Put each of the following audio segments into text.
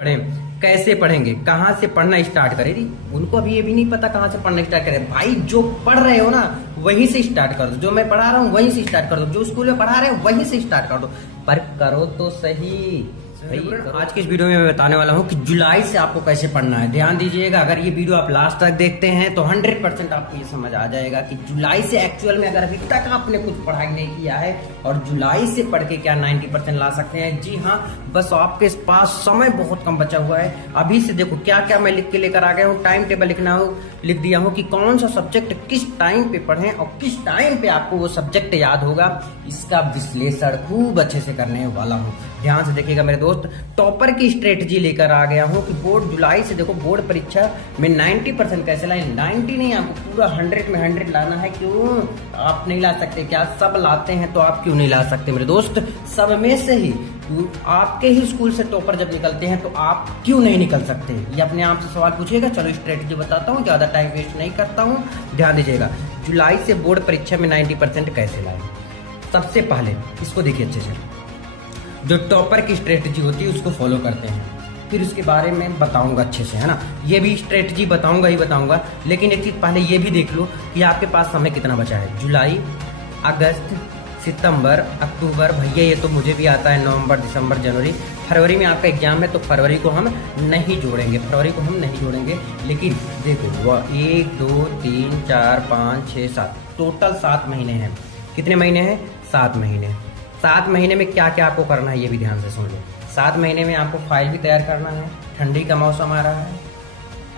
पढ़े, कैसे पढ़ेंगे, कहाँ से पढ़ना स्टार्ट करें। उनको अभी ये भी नहीं पता कहाँ से पढ़ना स्टार्ट करें। भाई जो पढ़ रहे हो ना वहीं से स्टार्ट कर दो, जो मैं पढ़ा रहा हूँ वहीं से स्टार्ट कर दो, जो स्कूल में पढ़ा रहे हो वहीं से स्टार्ट कर दो, पर करो तो सही। आज के इस वीडियो में मैं बताने वाला हूँ कि जुलाई से आपको कैसे पढ़ना है। ध्यान दीजिएगा, अगर ये वीडियो आप लास्ट तक देखते हैं तो 100% आपको ये समझ आ जाएगा कि जुलाई से एक्चुअल में अगर अभी तक आपने कुछ पढ़ाई नहीं किया है और जुलाई से पढ़ के क्या 90% ला सकते हैं। जी हाँ, बस आपके पास समय बहुत कम बचा हुआ है। अभी से देखो क्या क्या मैं लिख के लेकर आ गया हूँ। टाइम टेबल लिख दिया हूँ कि कौन सा सब्जेक्ट किस टाइम पे पढ़ें और किस टाइम पे आपको वो सब्जेक्ट याद होगा। इसका विश्लेषण खूब अच्छे से करने वाला हूँ। ध्यान से देखिएगा मेरे दोस्त, टॉपर की स्ट्रेटजी लेकर आ गया हूँ कि बोर्ड जुलाई से देखो बोर्ड परीक्षा में 90% कैसे लाए। 90 नहीं, आपको पूरा 100 में 100 लाना है। क्यों आप नहीं ला सकते? क्या सब लाते हैं तो आप क्यों नहीं ला सकते मेरे दोस्त? सब में से ही आपके ही स्कूल से टॉपर जब निकलते हैं तो आप क्यों नहीं निकल सकते? ये अपने आप से सवाल पूछिएगा। चलो स्ट्रेटजी बताता हूँ, ज्यादा टाइम वेस्ट नहीं करता हूँ। ध्यान दीजिएगा, जुलाई से बोर्ड परीक्षा में 90% कैसे लाए। सबसे पहले इसको देखिए अच्छे से, जो टॉपर की स्ट्रेटजी होती है उसको फॉलो करते हैं, फिर उसके बारे में बताऊंगा अच्छे से, है ना। ये भी स्ट्रेटजी बताऊंगा ही बताऊंगा, लेकिन एक चीज पहले ये भी देख लो कि आपके पास समय कितना बचा है। जुलाई, अगस्त, सितंबर, अक्टूबर, भैया ये तो मुझे भी आता है, नवंबर, दिसंबर, जनवरी, फरवरी में आपका एग्जाम है तो फरवरी को हम नहीं जोड़ेंगे। लेकिन देखो 1 2 3 4 5 6 7 टोटल 7 महीने हैं। कितने महीने हैं? 7 महीने। 7 महीने में क्या क्या आपको करना है ये भी ध्यान से सुन लो। 7 महीने में आपको फाइल भी तैयार करना है। ठंडी का मौसम आ रहा है,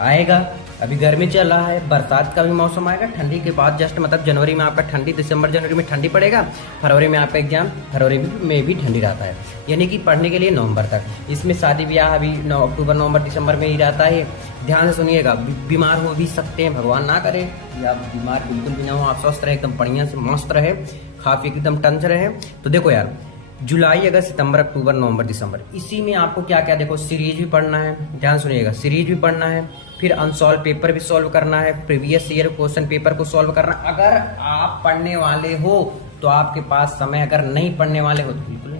आएगा, अभी गर्मी चल रहा है, बरसात का भी मौसम आएगा। ठंडी के बाद जस्ट मतलब जनवरी में आपका ठंडी, दिसंबर जनवरी में ठंडी पड़ेगा, फरवरी में आपका एग्जाम, फरवरी में भी ठंडी रहता है, यानी कि पढ़ने के लिए नवंबर तक। इसमें शादी ब्याह अभी अक्टूबर नवंबर दिसंबर में ही रहता है। ध्यान से सुनिएगा, बीमार हो भी सकते हैं, भगवान ना करे कि आप बीमार बिल्कुल भी ना हो, आप स्वस्थ रहे, एकदम बढ़िया से मस्त रहे, खा पी एकदम टंच रहे। तो देखो यार, जुलाई, अगस्त, सितंबर, अक्टूबर, नवंबर, दिसंबर, इसी में आपको क्या क्या देखो, सीरीज भी पढ़ना है। ध्यान सुनिएगा, सीरीज भी पढ़ना है, फिर अनसॉल्व पेपर भी सॉल्व करना है, प्रीवियस ईयर क्वेश्चन पेपर को सॉल्व करना। अगर आप पढ़ने वाले हो तो आपके पास समय, अगर नहीं पढ़ने वाले हो तो बिल्कुल नहीं।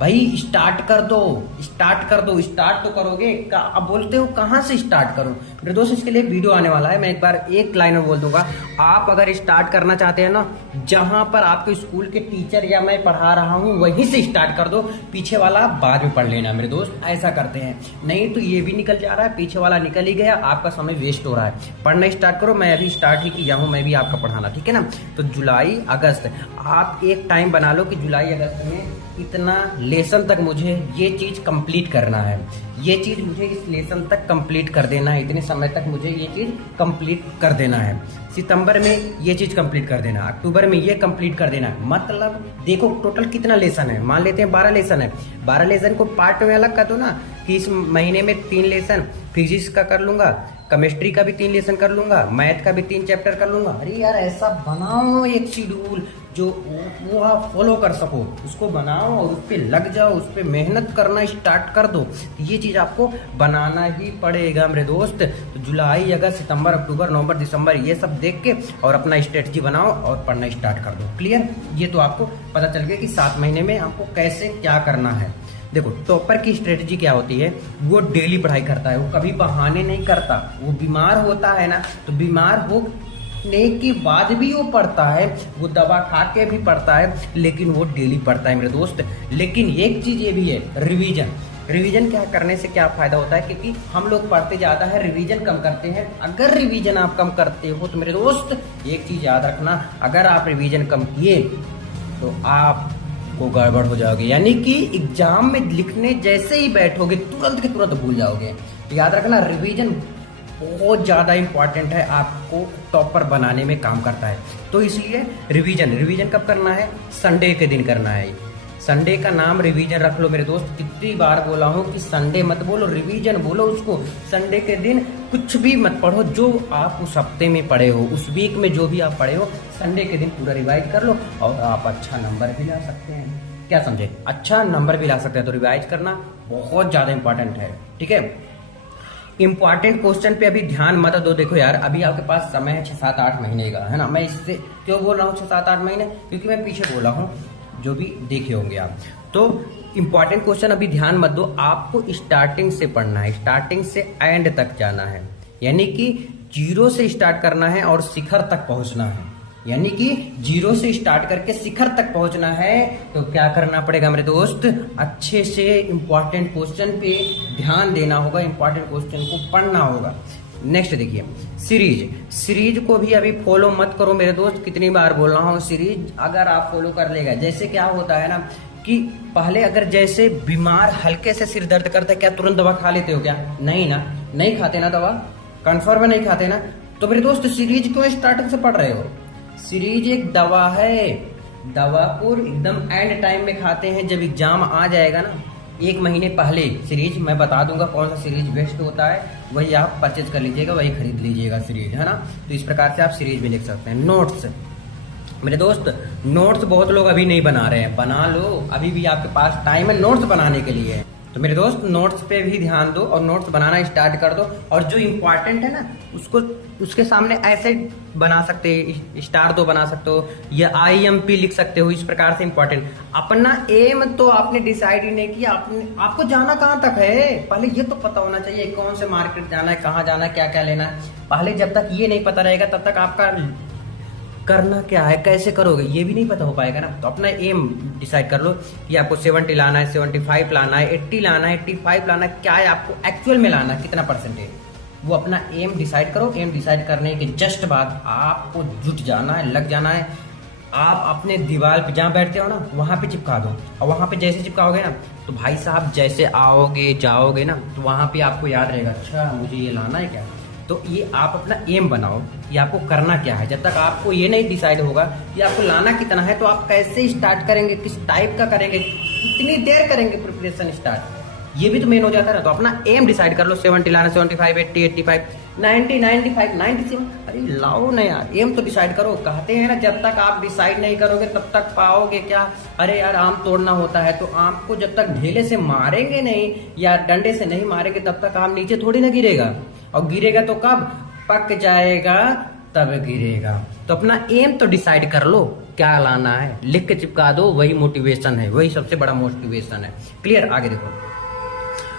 भाई स्टार्ट तो करोगे। अब बोलते हो कहाँ से स्टार्ट करूं? मेरे दोस्त, इसके लिए वीडियो आने वाला है, मैं एक बार एक लाइन में बोल दूंगा। आप अगर स्टार्ट करना चाहते हैं ना, जहां पर आपके स्कूल के टीचर या मैं पढ़ा रहा हूं वहीं से स्टार्ट कर दो, पीछे वाला बाद में पढ़ लेना मेरे दोस्त। ऐसा करते हैं, नहीं तो ये भी निकल जा रहा है, पीछे वाला निकल ही गया, आपका समय वेस्ट हो रहा है। पढ़ना स्टार्ट करो, मैं अभी स्टार्ट ही किया हूँ, मैं भी आपका पढ़ाना, ठीक है ना। तो जुलाई अगस्त आप एक टाइम बना लो कि जुलाई अगस्त में इतना लेसन तक मुझे ये चीज कंप्लीट करना है, ये चीज मुझे इस लेसन तक कंप्लीट कर देना है, इतने समय तक मुझे ये चीज कंप्लीट कर देना है। सितंबर में ये चीज कंप्लीट कर देना, अक्टूबर में ये कंप्लीट कर देना। मतलब देखो टोटल कितना लेसन है, मान लेते हैं 12 लेसन है। 12 लेसन को पार्ट में अलग कर दो ना, कि इस महीने में 3 लेसन फिजिक्स का कर लूंगा, केमिस्ट्री का भी 3 लेसन कर लूंगा, मैथ का भी 3 चैप्टर कर लूंगा। अरे यार ऐसा बनाओ एक शेड्यूल जो वो आप फॉलो कर सको, उसको बनाओ और उस पर लग जाओ, उस पर मेहनत करना स्टार्ट कर दो। ये चीज आपको बनाना ही पड़ेगा मेरे दोस्त। तो जुलाई, अगस्त, सितंबर, अक्टूबर, नवंबर, दिसंबर, ये सब देख के और अपना स्ट्रेटजी बनाओ और पढ़ना स्टार्ट कर दो। क्लियर? ये तो आपको पता चल गया कि 7 महीने में आपको कैसे क्या करना है। देखो टॉपर की स्ट्रेटजी क्या होती है, वो डेली पढ़ाई करता है, वो कभी बहाने नहीं करता। वो बीमार होता है ना, तो बीमार होने के बाद भी वो पढ़ता है, वो दवा खा के भी पढ़ता है, लेकिन वो डेली पढ़ता है मेरे दोस्त। लेकिन एक चीज ये भी है, रिवीजन क्या करने से क्या फायदा होता है, क्योंकि हम लोग पढ़ते ज्यादा है, रिवीजन कम करते हैं। अगर रिवीजन आप कम करते हो तो मेरे दोस्त एक चीज याद रखना, अगर आप रिवीजन कम किए तो आप को गड़बड़ हो जाओगे, यानी कि एग्जाम में लिखने जैसे ही बैठोगे तुरंत के तुरंत भूल जाओगे। तो याद रखना, रिवीजन बहुत ज्यादा इंपॉर्टेंट है, आपको टॉपर बनाने में काम करता है। तो इसलिए रिवीजन कब करना है? संडे के दिन करना है। संडे का नाम रिवीजन रख लो मेरे दोस्त। कितनी बार बोला हूँ कि संडे मत बोलो, रिवीजन बोलो उसको। संडे के दिन कुछ भी मत पढ़ो, जो आप उस हफ्ते में पढ़े हो, उस वीक में जो भी आप पढ़े हो, संडे के दिन पूरा रिवाइज कर लो और आप अच्छा नंबर भी ला सकते हैं। क्या समझे? अच्छा नंबर भी ला सकते हैं। तो रिवाइज करना बहुत ज्यादा इंपॉर्टेंट है, ठीक है। इंपॉर्टेंट क्वेश्चन पे अभी ध्यान मत दो। देखो यार, अभी आपके पास समय है 6-7-8 महीने का, है ना। मैं इससे क्यों बोल रहा हूँ 6-7-8 महीने, क्योंकि मैं पीछे बोला हूँ जो भी देखे होंगे आप। तो इंपॉर्टेंट क्वेश्चन अभी ध्यान मत दो, आपको स्टार्टिंग से पढ़ना है, स्टार्टिंग से एंड तक जाना है, यानी कि जीरो से स्टार्ट करना है और शिखर तक पहुंचना है, यानी कि जीरो से स्टार्ट करके शिखर तक पहुंचना है। तो क्या करना पड़ेगा मेरे दोस्त, अच्छे से इंपॉर्टेंट क्वेश्चन पे ध्यान देना होगा, इंपॉर्टेंट क्वेश्चन को पढ़ना होगा। नेक्स्ट देखिए, सीरीज को भी अभी फॉलो मत करो मेरे दोस्त, कितनी बार बोल रहा हूँ, सीरीज अगर आप फॉलो कर लेगा, जैसे क्या होता है ना कि पहले अगर जैसे बीमार हल्के से सिर दर्द करता है, क्या तुरंत दवा खा लेते हो क्या? नहीं ना, नहीं खाते ना दवा, कन्फर्म नहीं खाते ना। तो मेरे दोस्त सीरीज क्यों स्टार्टिंग से पढ़ रहे हो? सीरीज एक दवा है, दवा को एकदम एंड टाइम में खाते हैं, जब एग्जाम आ जाएगा ना 1 महीने पहले सीरीज मैं बता दूंगा कौन सा सीरीज बेस्ट होता है, वही आप परचेज कर लीजिएगा, वही खरीद लीजिएगा सीरीज, है ना। तो इस प्रकार से आप सीरीज भी लिख सकते हैं। नोट्स मेरे दोस्त, नोट्स बहुत लोग अभी नहीं बना रहे हैं, बना लो, अभी भी आपके पास टाइम है नोट्स बनाने के लिए। तो मेरे दोस्त नोट्स पे भी ध्यान दो और नोट्स बनाना स्टार्ट कर दो, और जो इम्पोर्टेंट है ना उसको उसके सामने ऐसे बना सकते, स्टार 2 बना सकते हो या IMP लिख सकते हो, इस प्रकार से इम्पोर्टेंट। अपना एम तो आपने डिसाइड ही नहीं किया, आपको जाना कहाँ तक है, पहले ये तो पता होना चाहिए, कौन से मार्केट जाना है, कहाँ जाना है, क्या क्या लेना है। पहले जब तक ये नहीं पता रहेगा तब तक आपका करना क्या है, कैसे करोगे, ये भी नहीं पता हो पाएगा ना। तो अपना एम डिसाइड कर लो कि आपको 70 लाना है, 75 लाना है, 80 लाना है, 85 लाना है, क्या है आपको एक्चुअल में लाना है, कितना परसेंटेज, वो अपना एम डिसाइड करो। एम डिसाइड करने के जस्ट बाद आपको जुट जाना है, लग जाना है। आप अपने दीवार पे जहाँ बैठते हो ना वहाँ पे चिपका दो, और वहाँ पे जैसे चिपकाओगे ना तो भाई साहब जैसे आओगे जाओगे ना तो वहाँ पे आपको याद रहेगा, अच्छा मुझे ये लाना है क्या। तो ये आप अपना एम बनाओ कि आपको करना क्या है। जब तक आपको ये नहीं डिसाइड होगा कि आपको लाना कितना है, तो आप कैसे स्टार्ट करेंगे, किस टाइप का करेंगे, कितनी देर करेंगे प्रिपरेशन स्टार्ट, ये भी तो मेन हो जाता है ना। तो अपना एम डिसाइड कर लो, 70 लाना, 75, 80, 85, 90, 95, 97। अरे लाओ ना यार, एम तो डिसाइड करो। कहते हैं ना जब तक आप डिसाइड नहीं करोगे तब तक पाओगे क्या। अरे यार आम तोड़ना होता है तो आम को जब तक ढेले से मारेंगे नहीं या डंडे से नहीं मारेंगे तब तक आम नीचे थोड़ी ना गिरेगा, और गिरेगा तो कब, पक जाएगा तब गिरेगा। तो अपना एम तो डिसाइड कर लो क्या लाना है, लिख के चिपका दो, वही मोटिवेशन है, वही सबसे बड़ा मोटिवेशन है। क्लियर, आगे देखो।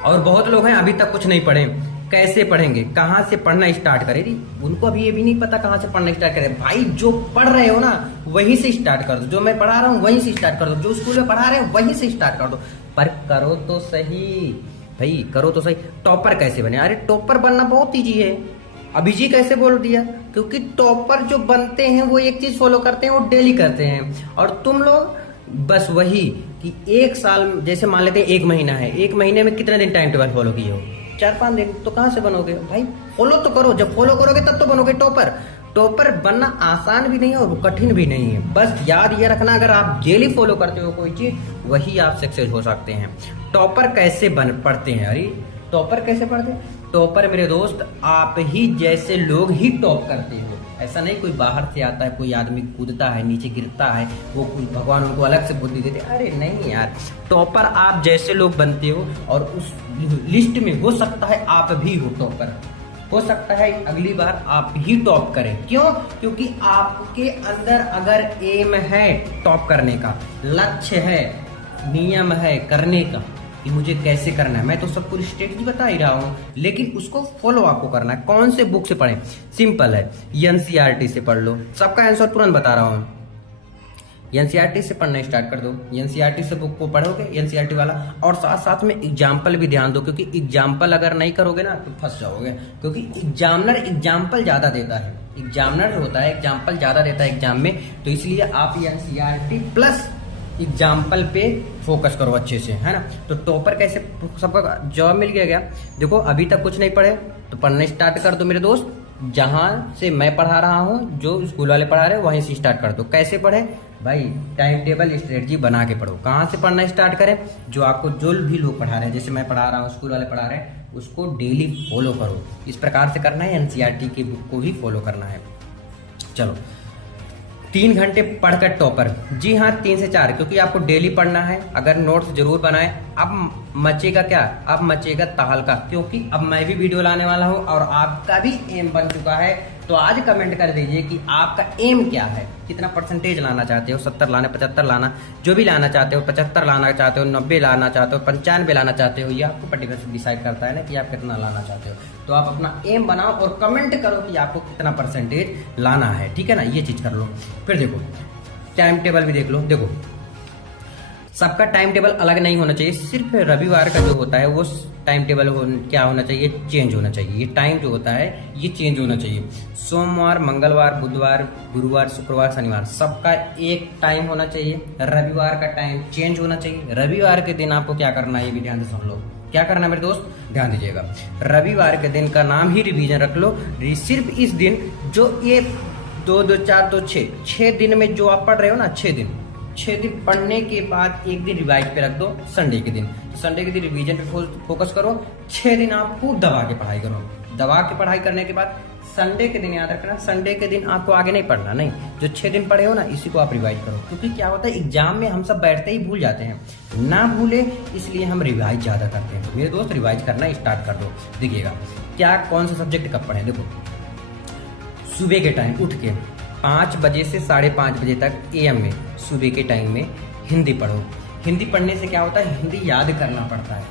और बहुत लोग हैं अभी तक कुछ नहीं पढ़े, कैसे पढ़ेंगे, कहाँ से पढ़ना स्टार्ट करें, उनको अभी ये भी नहीं पता कहाँ से पढ़ना स्टार्ट करें। भाई जो पढ़ रहे हो ना वहीं से स्टार्ट कर दो, जो मैं पढ़ा रहा हूँ वहीं से स्टार्ट कर दो, जो स्कूल में पढ़ा रहे हो वहीं से स्टार्ट कर दो, पर करो तो सही भाई, करो तो सही। टॉपर कैसे बने, अरे टॉपर बनना बहुत ईजी है। अभी जी कैसे बोल दिया, क्योंकि टॉपर जो बनते हैं वो एक चीज फॉलो करते हैं, वो डेली करते हैं, और तुम लोग बस वही कि 1 साल, जैसे मान लेते हैं 1 महीना है, 1 महीने में कितने दिन टाइम टेबल फॉलो किए हो, 4-5 दिन, तो कहाँ से बनोगे भाई, फॉलो तो करो, जब फॉलो करोगे तब तो बनोगे टॉपर। टॉपर बनना आसान भी नहीं है और कठिन भी नहीं है, बस याद ये रखना अगर आप डेली फॉलो करते हो कोई चीज वही आप सक्सेस हो सकते हैं। टॉपर कैसे पढ़ते हैं, अरे टॉपर कैसे पढ़ते हैं, टॉपर मेरे दोस्त आप ही जैसे लोग ही टॉप करते हो, ऐसा नहीं कोई बाहर से आता है, कोई आदमी कूदता है नीचे गिरता है, वो भगवान उनको अलग से बुद्धि देते, अरे नहीं यार, टॉपर आप जैसे लोग बनते हो, और उस लिस्ट में हो सकता है आप भी हो टॉपर, हो सकता है अगली बार आप ही टॉप करें। क्यों? क्योंकि आपके अंदर अगर एम है टॉप करने का, लक्ष्य है, नियम है करने का कि मुझे कैसे करना है, मैं तो सबको स्ट्रेटजी बता ही रहा हूँ, लेकिन उसको फॉलो आपको करना है। कौन से बुक से पढ़ें, सिंपल है, एनसीईआरटी से पढ़ लो, सबका आंसर तुरंत बता रहा हूँ। एनसीईआरटी से पढ़ना स्टार्ट कर दो, एनसीईआरटी से बुक को पढ़ोगे एनसीईआरटी वाला, और साथ साथ में एग्जाम्पल भी ध्यान दो, क्योंकि एग्जाम्पल अगर नहीं करोगे ना तो फंस जाओगे, क्योंकि एग्जामिनर एग्जाम्पल ज्यादा देता है, एग्जामिनर होता है एग्जाम्पल ज्यादा देता है एग्जाम में, तो इसलिए आप एनसीईआरटी प्लस एग्जाम्पल पे फोकस करो अच्छे से, है ना। तो टॉपर कैसे, सबका जॉब मिल गया। देखो अभी तक कुछ नहीं पढ़े तो पढ़ना स्टार्ट कर दो मेरे दोस्त, जहां से मैं पढ़ा रहा हूँ, जो स्कूल वाले पढ़ा रहे हैं वहीं से स्टार्ट कर दो। कैसे पढ़े भाई, टाइम टेबल स्ट्रेटजी बना के पढ़ो। कहाँ से पढ़ना स्टार्ट करें, जो आपको जो भी लोग पढ़ा रहे हैं, जैसे मैं पढ़ा रहा हूँ, स्कूल वाले पढ़ा रहे हैं, उसको डेली फॉलो करो, इस प्रकार से करना है। एनसीईआरटी की बुक को भी फॉलो करना है। चलो 3 घंटे पढ़कर टॉपर, जी हाँ 3 से 4, क्योंकि आपको डेली पढ़ना है। अगर नोट्स जरूर बनाए। अब मचेगा क्या, अब मचेगा तहलका, क्योंकि अब मैं भी वीडियो लाने वाला हूँ और आपका भी एम बन चुका है तो आज कमेंट कर दीजिए कि आपका एम क्या है, कितना परसेंटेज लाना चाहते हो, 70 लाना, 75 लाना, जो भी लाना चाहते हो, 75 लाना चाहते हो, 90 लाना चाहते हो, 95 लाना चाहते हो, ये आपको पर्टिकुलर डिसाइड करता है ना कि आप कितना लाना चाहते हो। तो आप अपना एम बनाओ और कमेंट करो कि आपको कितना परसेंटेज लाना है, ठीक है ना, ये चीज कर लो। फिर देखो टाइम टेबल भी देख लो। देखो सबका टाइम टेबल अलग नहीं होना चाहिए, सिर्फ रविवार का जो होता है वो टाइम टेबल क्या होना चाहिए, चेंज होना चाहिए। ये टाइम जो होता है ये चेंज होना चाहिए। सोमवार, मंगलवार, बुधवार, गुरुवार, शुक्रवार, शनिवार सबका एक टाइम होना चाहिए। रविवार का टाइम चेंज होना चाहिए। रविवार के दिन आपको क्या करना है ये भी ध्यान से सुन लो। क्या करना है मेरे दोस्त, ध्यान दीजिएगा। रविवार के दिन का नाम ही रिवीजन रख लो। सिर्फ इस दिन जो ये 2 2 4 2 6 दिन में जो आप पढ़ रहे हो ना, 6 दिन पढ़ने के बाद एक दिन रिवाइज पे रख दो, संडे के दिन। तो संडे के दिन रिवीजन पे फोकस करो। 6 दिन आप खूब दबा के पढ़ाई करो। दबा के पढ़ाई करने के बाद संडे के दिन याद रखना, संडे के दिन आपको आगे नहीं पढ़ना, नहीं, जो 6 दिन पढ़े हो ना इसी को आप रिवाइज करो। क्योंकि क्या होता है एग्जाम में हम सब बैठते ही भूल जाते हैं, ना भूले इसलिए हम रिवाइज ज्यादा करते हैं। मेरे दोस्त रिवाइज करना स्टार्ट कर दो। देखिएगा क्या कौन सा सब्जेक्ट कब पढ़े। देखो सुबह के टाइम उठ के 5 बजे से 5:30 बजे तक AM में सुबह के टाइम में हिंदी पढ़ो। हिंदी पढ़ने से क्या होता है, हिंदी याद करना पड़ता है,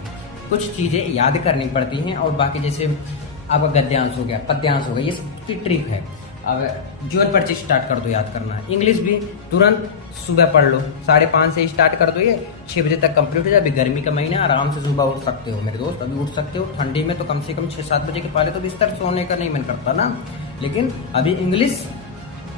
कुछ चीज़ें याद करनी पड़ती हैं। और बाकी जैसे आपका गद्यांश हो गया, पद्यांश हो गया, ये सबकी ट्रिक है। अब जोर पर चीज स्टार्ट कर दो याद करना। इंग्लिश भी तुरंत सुबह पढ़ लो, 5:30 से स्टार्ट कर दो, ये 6 बजे तक कंप्लीट हो जाए। अभी गर्मी का महीना, आराम से सुबह उठ सकते हो मेरे दोस्त, अभी उठ सकते हो। ठंडी में तो कम से कम 6-7 बजे के पहले तो बिस्तर सोने का नहीं मन करता ना, लेकिन अभी इंग्लिश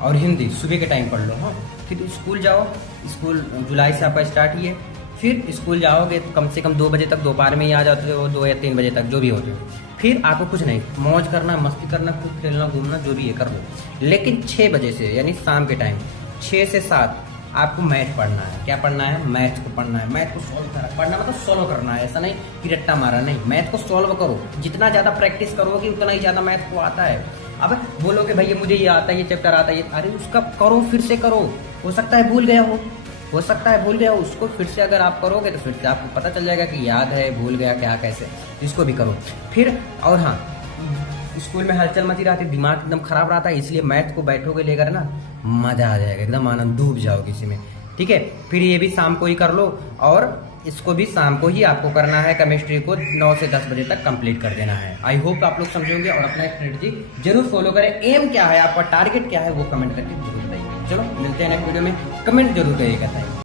और हिंदी सुबह के टाइम पढ़ लो। हाँ, फिर स्कूल जाओ। स्कूल जुलाई से आपका स्टार्ट ही है। फिर स्कूल जाओगे तो कम से कम 2 बजे तक, दोपहर में ही आ जाते हो, 2 या 3 बजे तक जो भी होते हो। फिर आपको कुछ नहीं, मौज करना, मस्ती करना, खुद खेलना, घूमना, जो भी है कर लो। लेकिन 6 बजे से यानी शाम के टाइम 6 से 7 आपको मैथ पढ़ना है। क्या पढ़ना है, मैथ को पढ़ना है। मैथ को सॉल्व करना, पढ़ना मतलब सॉल्व करना है, ऐसा नहीं कि रट्टा मारा, नहीं, मैथ को सॉल्व करो। जितना ज्यादा प्रैक्टिस करोगे उतना ही ज्यादा मैथ को आता है। अब बोलोगे भैया मुझे ये आता है, ये चैप्टर आता है, ये, अरे उसका करो, फिर से करो। हो सकता है भूल गया हो सकता है भूल गया हो, उसको फिर से अगर आप करोगे तो फिर से आपको पता चल जाएगा कि याद है, भूल गया क्या कैसे, इसको भी करो फिर। और हाँ, स्कूल में हलचल मची रहती, दिमाग एकदम खराब रहता है, इसलिए मैथ को बैठोगे लेकर ना मजा आ जाएगा, एकदम आनंद, डूब जाओगे इसी में, ठीक है। फिर ये भी शाम को ही कर लो, और इसको भी शाम को ही आपको करना है। केमिस्ट्री को 9 से 10 बजे तक कंप्लीट कर देना है। आई होप आप लोग समझोगे और अपना स्ट्रेटजी जरूर फॉलो करें। एम क्या है आपका, टारगेट क्या है, वो कमेंट करके जरूर बताइए। चलो मिलते हैं नेक्स्ट वीडियो में, कमेंट जरूर करिएगा।